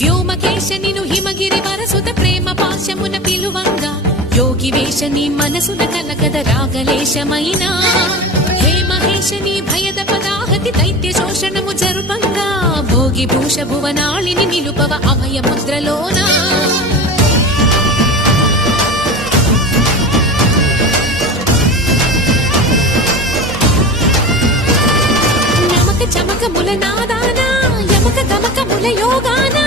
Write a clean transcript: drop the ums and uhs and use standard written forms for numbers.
వ్యోమకేశ నిను హిమగిరి వరసుత ప్రేమ పాశమున పిలువంగా యోగి వేష నీ మనసున కలగద రాగలేశమైన హే మహేశ నీ భయద పదాహతి దైత్య శోషణము జరుపంగా భోగి భూష భువనాళిని నిలుపవ అభయ ముద్రలోనా చమకముల నాదానా యమక గమకముల యోగానా